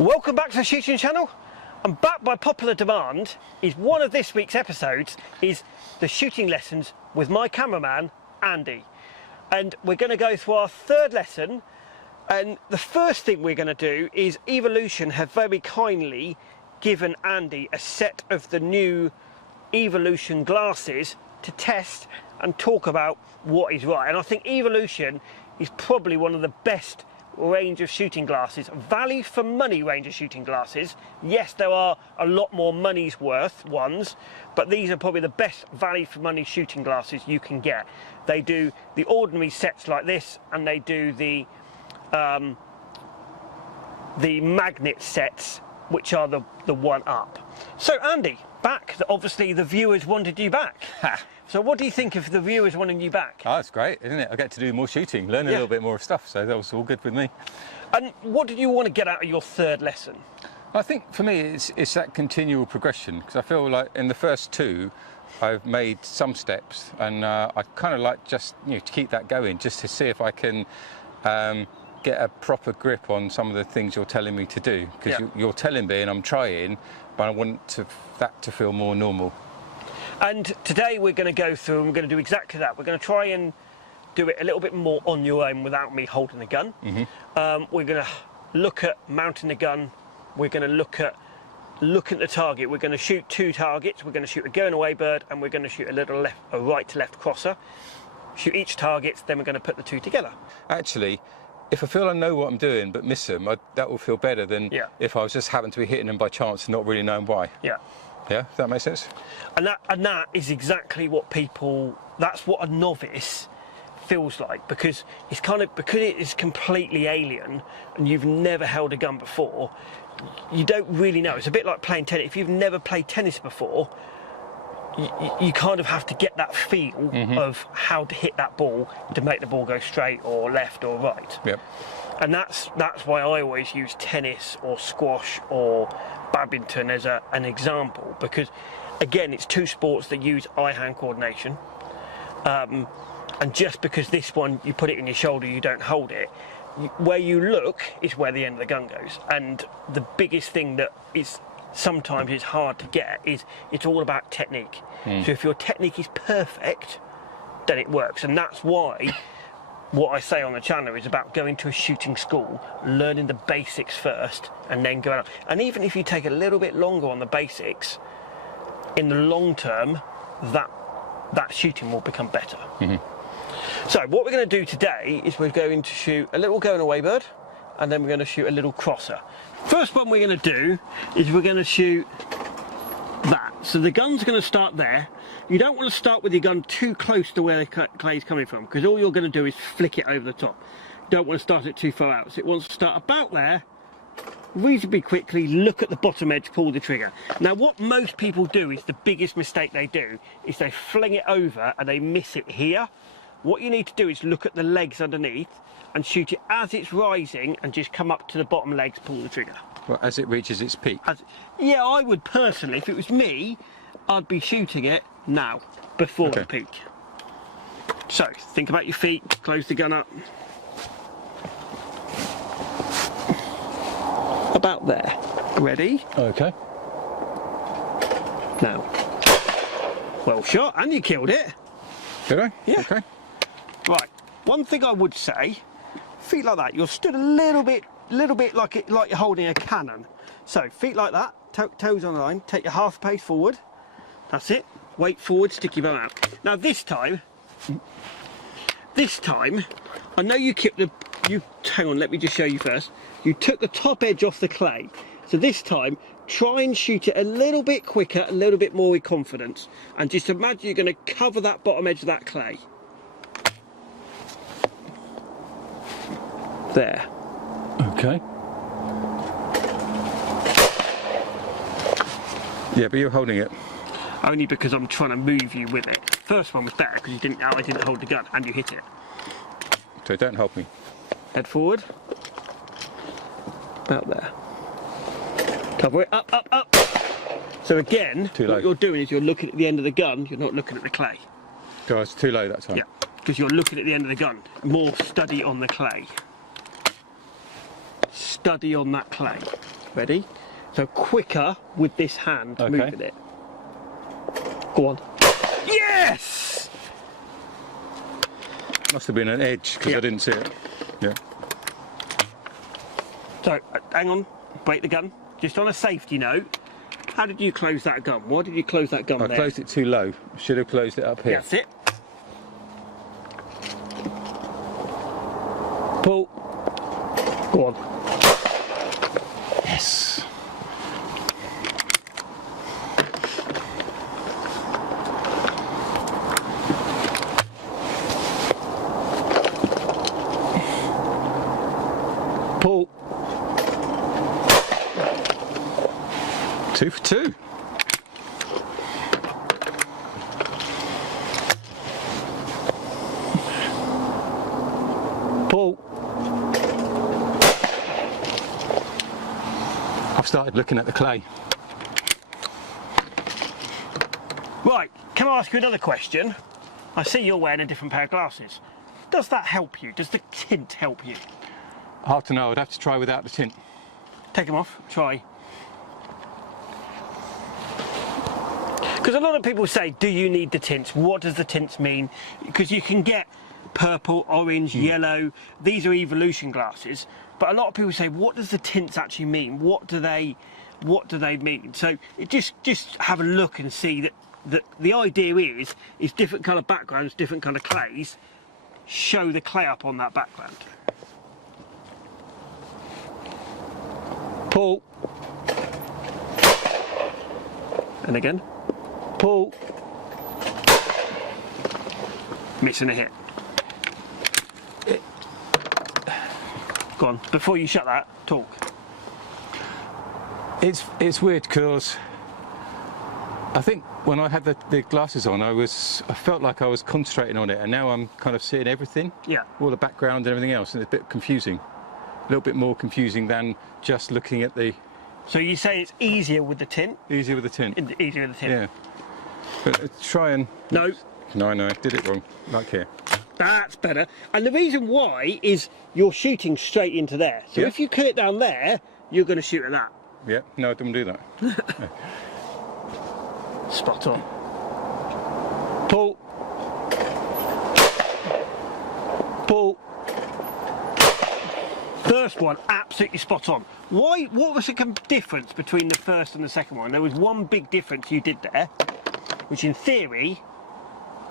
Welcome back to the shooting channel. And back by popular demand is one of this week's episodes is the shooting lessons with my cameraman Andy, and we're going to go through our third lesson. And the first thing we're going to do is Evolution have very kindly given Andy a set of the new Evolution glasses to test and talk about what is right. And I think Evolution is probably one of the best range of shooting glasses, value for money range of shooting glasses. Yes, there are a lot more money's worth ones, but these are probably the best value for money shooting glasses you can get. They do the ordinary sets like this, and they do the magnet sets, which are the one up. So Andy, back. Obviously the viewers wanted you back. So what do you think of the viewers wanting you back? Oh, it's great, isn't it? I get to do more shooting, learn a little bit more stuff, so that was all good with me. And what did you want to get out of your third lesson? I think for me it's that continual progression, because I feel like in the first two I've made some steps, and I kind of like just to keep that going, just to see if I can get a proper grip on some of the things you're telling me to do, because you're telling me and I'm trying, but I want that to feel more normal. And today we're going to go through and we're going to do exactly that. We're going to try and do it a little bit more on your own without me holding the gun. We're going to look at mounting the gun. We're going to look at the target. We're going to shoot two targets. We're going to shoot a going away bird, and we're going to shoot a right to left crosser. Shoot each target, then we're going to put the two together. Actually, if I feel I know what I'm doing but miss them, that will feel better than if I was just happen to be hitting them by chance and not really knowing why. Yeah, does that make sense? And that is exactly what that's what a novice feels like, because because it is completely alien and you've never held a gun before, you don't really know. It's a bit like playing tennis. If you've never played tennis before, you kind of have to get that feel of how to hit that ball to make the ball go straight or left or right. And that's why I always use tennis or squash or badminton as an example, because again it's two sports that use eye-hand coordination, and just because this one you put it in your shoulder, you don't hold it, where you look is where the end of the gun goes. And the biggest thing that is sometimes is hard to get is it's all about technique. So if your technique is perfect, then it works. And that's why what I say on the channel is about going to a shooting school, learning the basics first, and then going on. And even if you take a little bit longer on the basics, in the long term, that shooting will become better. So what we're going to do today is we're going to shoot a little going away bird, and then we're going to shoot a little crosser. First one we're going to do is we're going to shoot that. So the gun's going to start there. You don't want to start with your gun too close to where the clay is coming from, because all you're going to do is flick it over the top. You don't want to start it too far out. So it wants to start about there, reasonably quickly, look at the bottom edge, pull the trigger. Now what most people do is the biggest mistake they do is they fling it over and they miss it here. What you need to do is look at the legs underneath and shoot it as it's rising and just come up to the bottom legs, pull the trigger. Well, as it reaches its peak? Yeah, I would personally, if it was me, I'd be shooting it now, before the peak. So, think about your feet, close the gun up. About there. Ready? Okay. Now. Well shot, and you killed it. Did I? Yeah. Okay. Right, one thing I would say, feet like that, you're stood a little bit like you're holding a cannon. So, feet like that, toes on the line, take your half pace forward. That's it. Weight forward, stick your bow out. Now this time, I know you kept hang on, let me just show you first. You took the top edge off the clay. So this time, try and shoot it a little bit quicker, a little bit more with confidence. And just imagine you're going to cover that bottom edge of that clay. There. Okay. Yeah, but you're holding it. Only because I'm trying to move you with it. First one was better because I didn't hold the gun and you hit it. So don't help me. Head forward. About there. Cover it. Up, up, up. So again, what you're doing is you're looking at the end of the gun, you're not looking at the clay. So it's too low that time? Yeah, because you're looking at the end of the gun. More study on the clay. Study on that clay. Ready? So quicker with this hand Okay. moving it. Go on. Yes! Must have been an edge because Yeah. I didn't see it. Yeah. So, hang on, break the gun. Just on a safety note, how did you close that gun? Why did you close that gun I there? closed it too low. Should have closed it up here. That's it. Pull. Go on. Yes. Pull. 2 for 2. Pull. I've started looking at the clay. Right, can I ask you another question? I see you're wearing a different pair of glasses. Does that help you? Does the tint help you? Hard to know. I'd have to try without the tint. Take them off, try. Because a lot of people say, do you need the tints? What does the tints mean? Because you can get purple, orange, yellow. These are evolution glasses. But a lot of people say, what does the tints actually mean? What do they mean? So just have a look and see that the idea is different colour backgrounds, different colour clays. Show the clay up on that background. Pull. And again. Pull. Missing a hit. Go on, before you shut that, talk. It's weird because I think when I had the glasses on, I felt like I was concentrating on it, and now I'm kind of seeing everything. Yeah. All the background and everything else, and it's a bit confusing. A little bit more confusing than just looking at the. So you say it's easier with the tint? Easier with the tint. Easier with the tint. Yeah. But try and. No. No, I did it wrong. Like here. That's better. And the reason why is you're shooting straight into there. So Yeah. if you cut it down there, you're going to shoot at that. Yeah. No, I didn't do that. Spot on. Pull. Pull. First one, absolutely spot on. Why? What was the difference between the first and the second one? There was one big difference you did there, which in theory,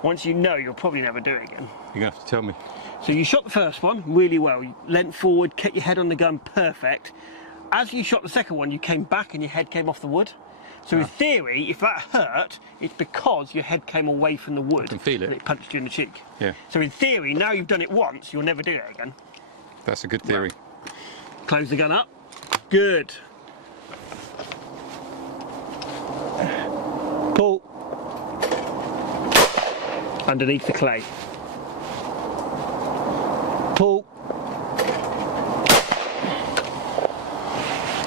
once you know, you'll probably never do it again. You're going to have to tell me. So you shot the first one really well. You leant forward, kept your head on the gun, perfect. As you shot the second one, you came back and your head came off the wood. So in theory, if that hurt, it's because your head came away from the wood. I can feel it. And it punched you in the cheek. Yeah. So in theory, now you've done it once, you'll never do it again. That's a good theory. Close the gun up. Good. Pull. Underneath the clay. Pull.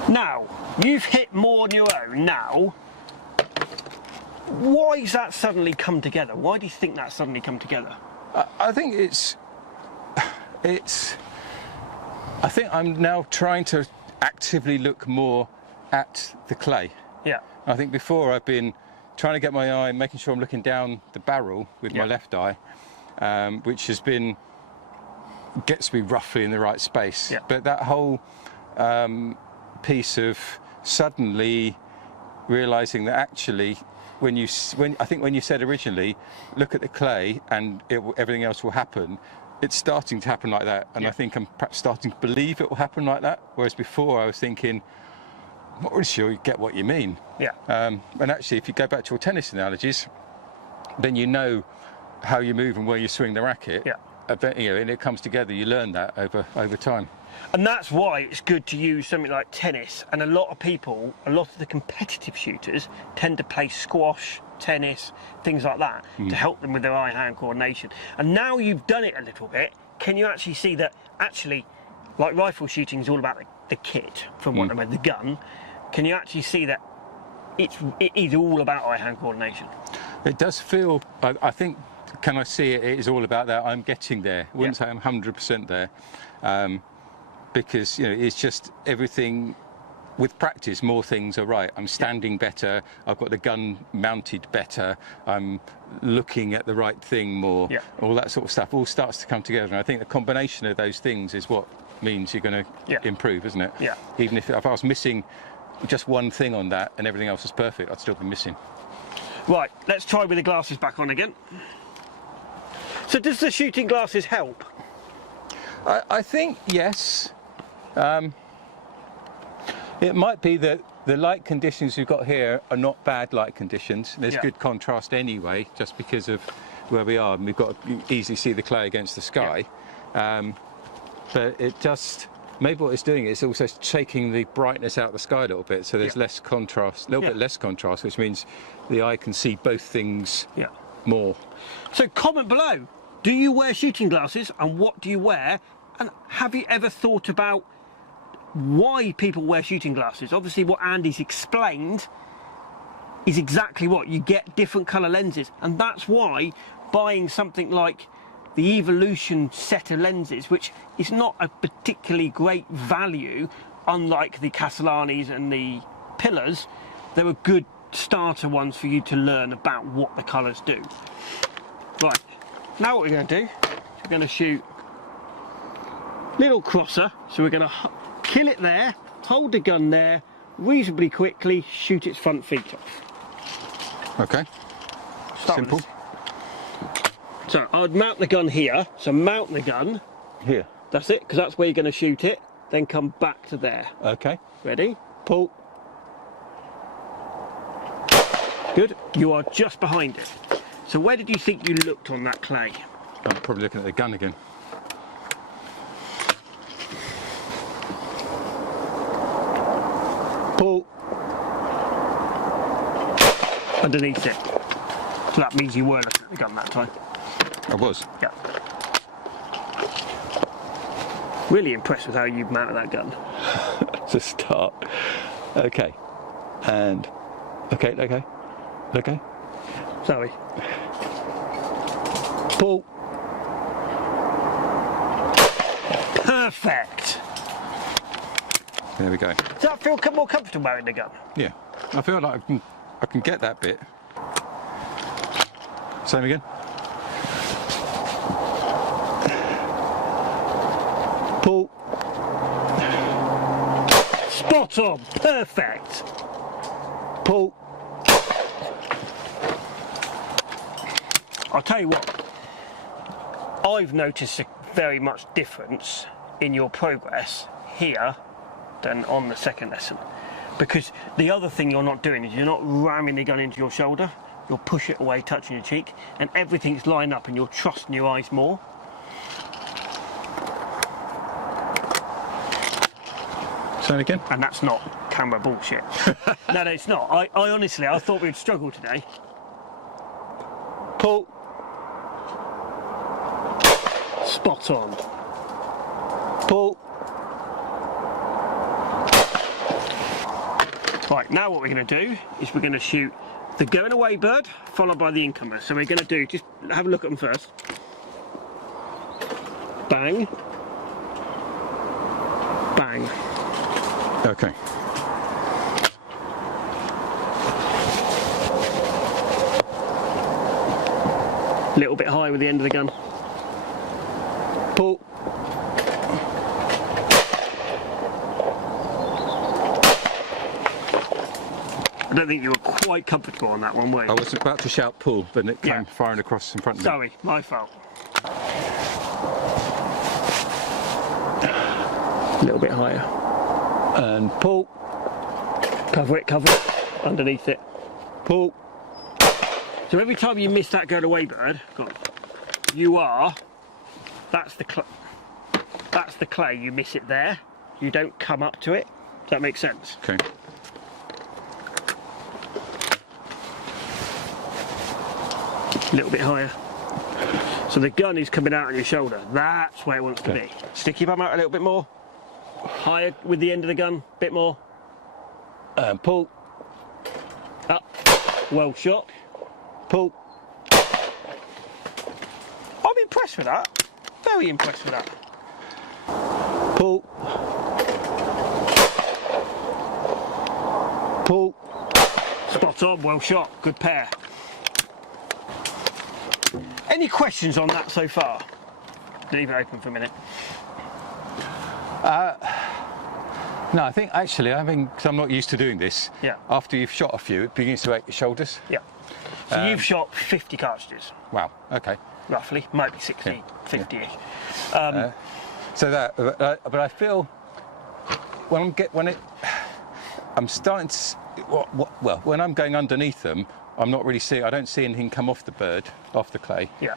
Now, you've hit more on your own now. Why has that suddenly come together? Why do you think that suddenly come together? I think I think I'm now trying to actively look more at the clay. Yeah. I think before I've been trying to get my eye, making sure I'm looking down the barrel with my left eye, which gets me roughly in the right space. Yeah. But that whole piece of suddenly realising that actually, when you said originally, look at the clay and everything else will happen. It's starting to happen like that, and I think I'm perhaps starting to believe it will happen like that. Whereas before I was thinking, I'm not really sure you get what you mean. Yeah. And actually, if you go back to your tennis analogies, then you know how you move and where you swing the racket. Yeah. And it comes together. You learn that over time. And that's why it's good to use something like tennis. And a lot of the competitive shooters tend to play squash, tennis, things like that to help them with their eye-hand coordination. And now you've done it a little bit, can you actually see that actually, like rifle shooting is all about the kit, from what I mean, the gun. Can you actually see that it is all about eye-hand coordination? It does feel, I think, can I see it? It is all about that. I'm getting there. I wouldn't say I'm 100% there. Because it's just everything with practice, more things are right. I'm standing better, I've got the gun mounted better, I'm looking at the right thing more, all that sort of stuff all starts to come together. And I think the combination of those things is what means you're going to improve, isn't it? Yeah. Even if I was missing just one thing on that and everything else was perfect, I'd still be missing. Right, let's try with the glasses back on again. So does the shooting glasses help? I think yes. It might be that the light conditions we've got here are not bad light conditions. There's good contrast anyway, just because of where we are. And we've got to easily see the clay against the sky. But it just, maybe what it's doing is also taking the brightness out of the sky a little bit, so there's less contrast, a little bit less contrast, which means the eye can see both things more. So comment below, do you wear shooting glasses, and what do you wear? And have you ever thought about why people wear shooting glasses? Obviously what Andy's explained is exactly what you get, different colour lenses, and that's why buying something like the Evolution set of lenses, which is not a particularly great value, unlike the Castellanis and the Pillars, they were good starter ones for you to learn about what the colours do. Right, now what we're going to do, we're going to shoot little crosser, so we're going to kill it there, hold the gun there, reasonably quickly shoot its front feet off. Okay, simple. So I'd mount the gun here, so mount the gun here. That's it, because that's where you're going to shoot it, then come back to there. Okay. Ready? Pull. Good. You are just behind it. So where did you think you looked on that clay? I'm probably looking at the gun again. Pull. Underneath it. So that means you were looking at the gun that time. I was? Yeah. Really impressed with how you've mounted that gun. To start. Okay. And... Okay. Sorry. Pull. Perfect. There we go. Does that feel more comfortable wearing the gun? Yeah. I feel like I can get that bit. Same again. Pull. Spot on. Perfect. Pull. I'll tell you what, I've noticed a very much difference in your progress here than on the second lesson, because the other thing you're not doing is you're not ramming the gun into your shoulder, you'll push it away touching your cheek, and everything's lined up and you're trusting your eyes more. Say it again. And that's not camera bullshit. No, it's not. I honestly, I thought we'd struggle today. Pull. Spot on. Pull. Right, now what we're going to do is we're going to shoot the going away bird followed by the incomer. So we're going to do, just have a look at them first. Bang. Bang. Okay. A little bit high with the end of the gun. Pull. I don't think you were quite comfortable on that one, were you? I was about to shout pull, but it came firing across in front of me. Sorry, my fault. A little bit higher. And pull. Cover it, underneath it. Pull. So every time you miss that going away bird, that's the clay, you miss it there. You don't come up to it. Does that make sense? Okay. A little bit higher. So the gun is coming out on your shoulder. That's where it wants to be. Stick your bum out a little bit more. Higher with the end of the gun, a bit more. And pull. Up. Well shot. Pull. I'm impressed with that. Very impressed with that. Pull. Pull. Spot on, well shot, good pair. Any questions on that so far? Leave it open for a minute. No, I think actually, because I'm not used to doing this, Yeah. after you've shot a few, it begins to ache your shoulders. Yeah. So you've shot 50 cartridges, Wow, okay. roughly. Might be 60, 50-ish. So that, but I feel I'm starting to, well, when I'm going underneath them, I'm not really seeing, I don't see anything come off the bird, off the clay. Yeah.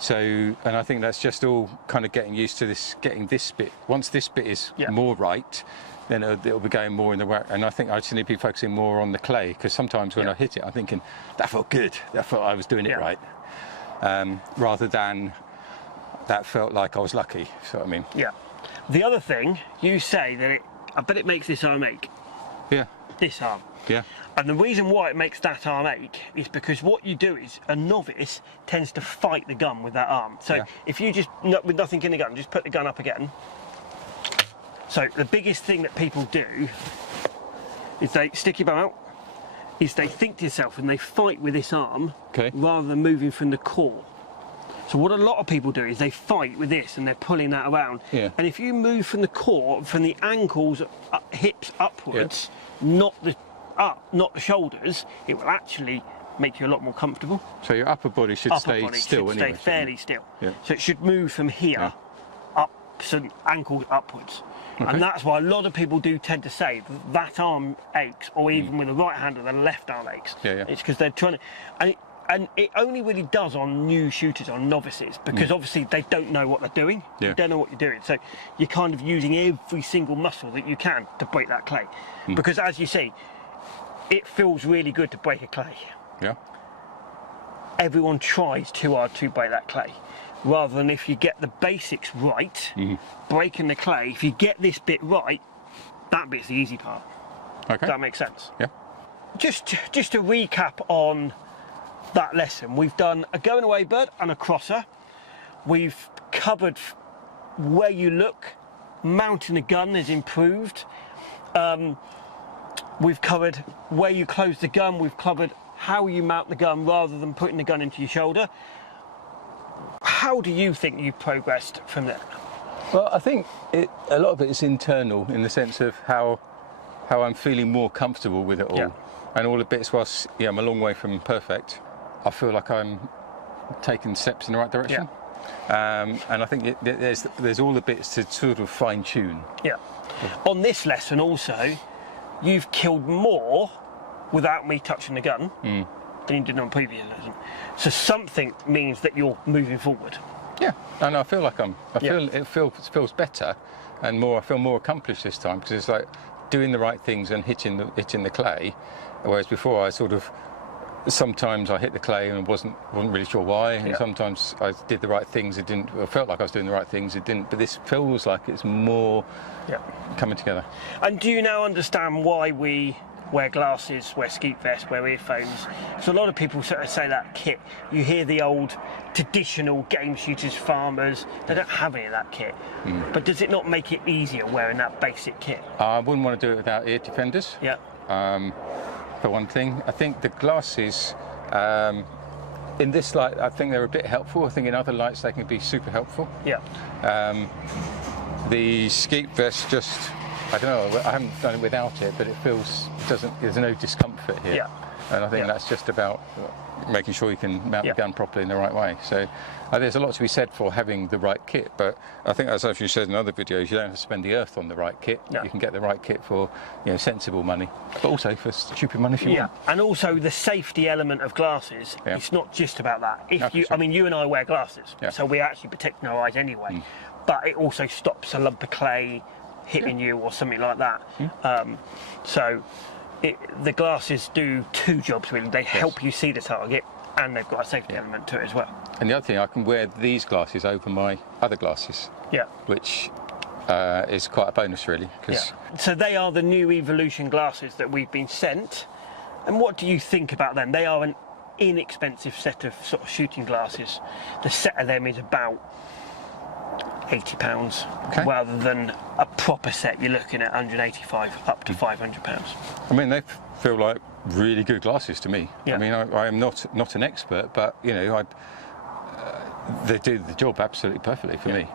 So, and I think that's just all kind of getting used to this, getting this bit. Once this bit is more right, then it'll be going more in the whack. And I think I just need to be focusing more on the clay, because sometimes when I hit it, I'm thinking, that felt good. That felt I was doing it right. Rather than that felt like I was lucky. So I mean. Yeah. The other thing, you say that I bet it makes this arm ache. Yeah. This arm. Yeah. And the reason why it makes that arm ache is because what you do is a novice tends to fight the gun with that arm. So if you just, with nothing in the gun, just put the gun up again. So the biggest thing that people do is they stick your bum out, is they think to yourself and they fight with this arm rather than moving from the core. So what a lot of people do is they fight with this and they're pulling that around. Yeah. And if you move from the core, from the ankles, hips upwards, not the shoulders, it will actually make you a lot more comfortable. So your upper body should stay still anyway. Stay fairly still. Yeah. So it should move from here up, so ankles upwards. Okay. And that's why a lot of people do tend to say that arm aches, or even with the right hand or the left arm aches. It's because they're trying to, and it only really does on new shooters, on novices, because obviously they don't know what they're doing. You don't know what you're doing. So you're kind of using every single muscle that you can to break that clay. Because as you see, it feels really good to break a clay. Yeah. Everyone tries too hard to break that clay. Rather than if you get the basics right, breaking the clay, if you get this bit right, that bit's the easy part. Okay. Does that make sense? Yeah. Just to recap on that lesson, we've done a going away bird and a crosser. We've covered where you look, mounting a gun is improved. We've covered where you close the gun. We've covered how you mount the gun rather than putting the gun into your shoulder. How do you think you've progressed from there? Well, I think a lot of it is internal, in the sense of how I'm feeling more comfortable with it all. And all the bits, whilst I'm a long way from perfect, I feel like I'm taking steps in the right direction. And I think there's all the bits to sort of fine tune. On this lesson also, you've killed more without me touching the gun than you did on previous lesson. So something means that you're moving forward. Yeah, and I feel like it feels better and more. I feel more accomplished this time, because it's like doing the right things and hitting the clay, whereas before sometimes I hit the clay and wasn't really sure why, and sometimes I did the right things. It didn't. I felt like I was doing the right things. It didn't. But this feels like it's more coming together. And do you now understand why we wear glasses, wear skeet vests, wear earphones? So a lot of people sort of say that kit. You hear the old traditional game shooters, farmers. They don't have any of that kit. But does it not make it easier wearing that basic kit? I wouldn't want to do it without ear defenders. For one thing, I think the glasses in this light, I think they're a bit helpful. I think in other lights they can be super helpful. The skeet vest, just, I don't know, I haven't done it without it, but there's no discomfort here. And I think that's just about making sure you can mount the gun properly in the right way. So there's a lot to be said for having the right kit, but I think, as you said in other videos, you don't have to spend the earth on the right kit. You can get the right kit for sensible money, but also for stupid money if you want. And also the safety element of glasses, it's not just about that. I mean, you and I wear glasses, so we're actually protecting our eyes anyway, but it also stops a lump of clay hitting you or something like that. The glasses do two jobs really. They help you see the target, and they've got a safety element to it as well. And the other thing, I can wear these glasses over my other glasses, which is quite a bonus really. So they are the new Evolution glasses that we've been sent. And what do you think about them? They are an inexpensive set of sort of shooting glasses. The set of them is about £80, Okay. rather than a proper set. You're looking at 185 up to £500. I mean, they feel like really good glasses to me. Yeah. I mean, I am not an expert, but you know, they do the job absolutely perfectly for me.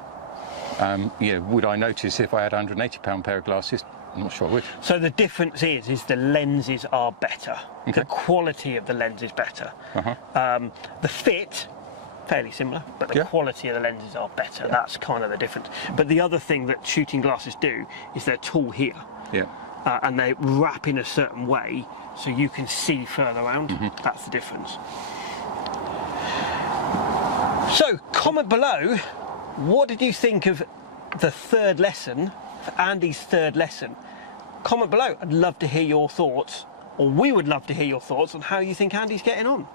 You know, would I notice if I had a £180 pair of glasses? I'm not sure I would. So the difference is the lenses are better. Okay. The quality of the lens is better. The fit, fairly similar, but the Yeah. quality of the lenses are better. That's kind of the difference. But the other thing that shooting glasses do is they're tall here. Yeah. And they wrap in a certain way so you can see further around. That's the difference. So, comment below, what did you think of the third lesson, Andy's third lesson? Comment below. I'd love to hear your thoughts, or we would love to hear your thoughts on how you think Andy's getting on.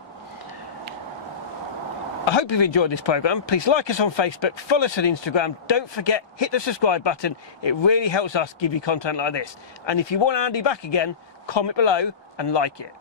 I hope you've enjoyed this programme. Please like us on Facebook, follow us on Instagram. Don't forget, hit the subscribe button. It really helps us give you content like this. And if you want Andy back again, comment below and like it.